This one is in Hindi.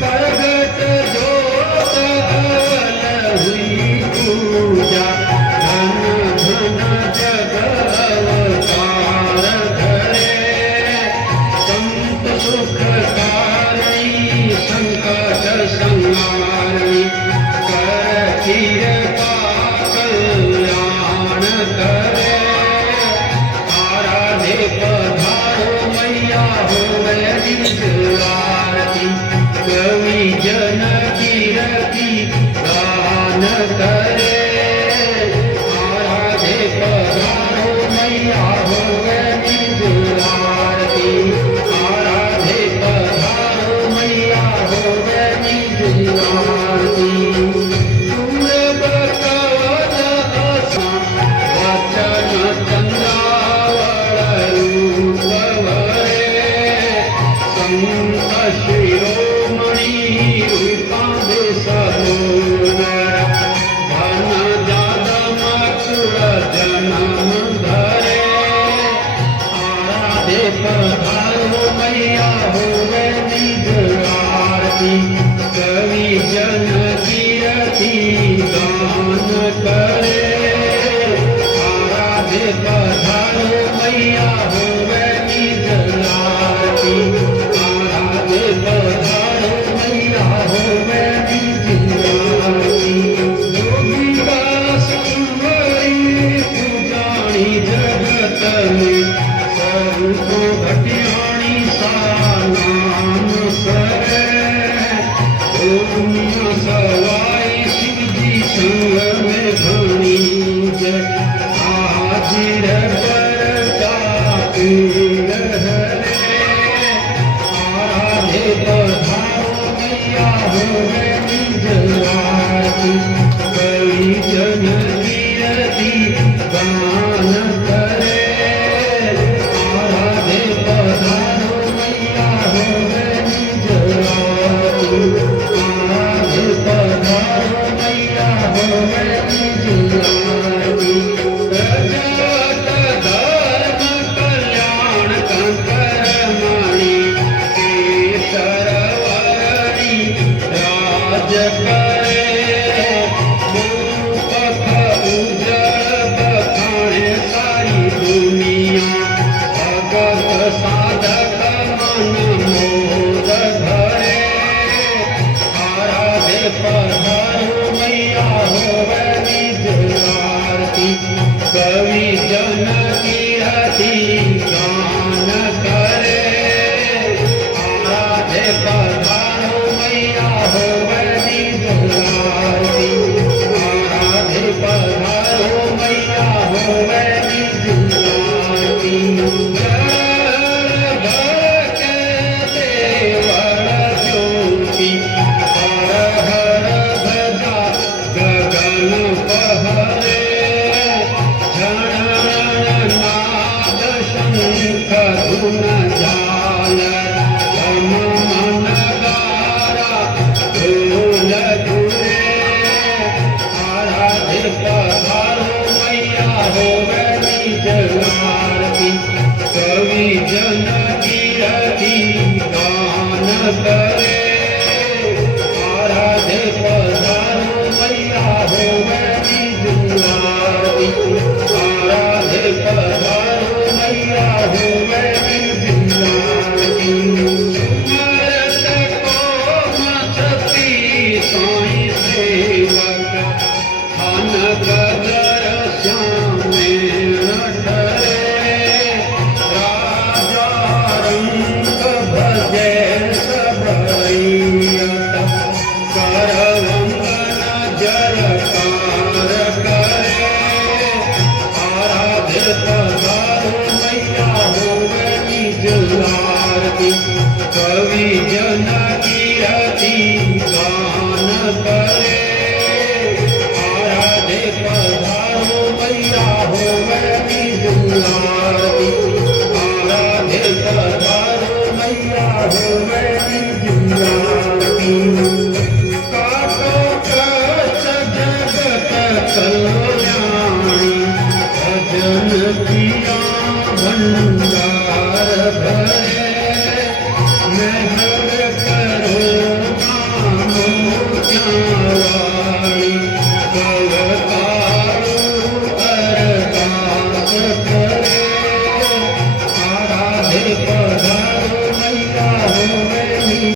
प्रगट जोत अवल हुई पूजा धन धन जग अवतार धरे संत सुखकारी संकट संहारी कर कृपा कल्याण करे आराधे पधारो मैया होवे निज आरती कवि जन कीरति गान करे आराधे पधारो मैया होवे निज आरती आराधे पधारो मैया होवे निज आरती दुर्लभ कवच आसा वचन चंद्रावळ रूप वरे संत शिरोमणि रूपांदे सरोवर धन जादम कुल जन्म धरे आराधे पधारो मैया होवे निज आरती कवि जन कीरति गान करे आराधे पधारो मैया होवे निज आरती आराधे पधारो मैया होवे निज आरती योगी दास कुंवरी पूजाणी जगत में स्वरूप घटियाणी सा नाम सरे दुनिया सवाई शिव जी संग में घनी जय हाजिर पर पीर हरे आराधे पधारो मैया होवे निज आरती कवि जन कीरति गान करे आराधे पधारो मैया होवे निज आरती आराधे पधारो मैया होवे निज आरती प्रजगत धर्म कल्याण कंकर मणि केशरवरी राज करे मूपथ उजल बखाणे सारी दुनिया भगत साधक मन मोद धरे आराधे पधारो मैया होवे निज आरती कवि जन कीरति गान करे आराधे पधारो मैया होवे निज आरती आराधे पधारो मैया होवे निज आरती जय के देवल ज्योति हर हर ध्वजा गगन पहरे नाद शंख धुन जाल धम मन गारा ढोल धुरे आराधे पधारो मैया होवे निज आरती कवि जन कीरति गान करे आराधे पधारो मैया होवे निज आरती आराधे पधारो मैया होवे निज आरती सुमरत को मस्ती साईं सेवक धन गदर श्यामे ठरे राजा रंग भजे सबैयत करवंदन जयकार करे आराधे पधारो मैया होवे निज आरती कवि जन कीरति गान करे आराधे पधारो मैया होवे निज आरती आराधे पधारो मैया होवे निज आरती काटो कच जगत कल्याणी भजन किया भंडार भरे महर कर वाणी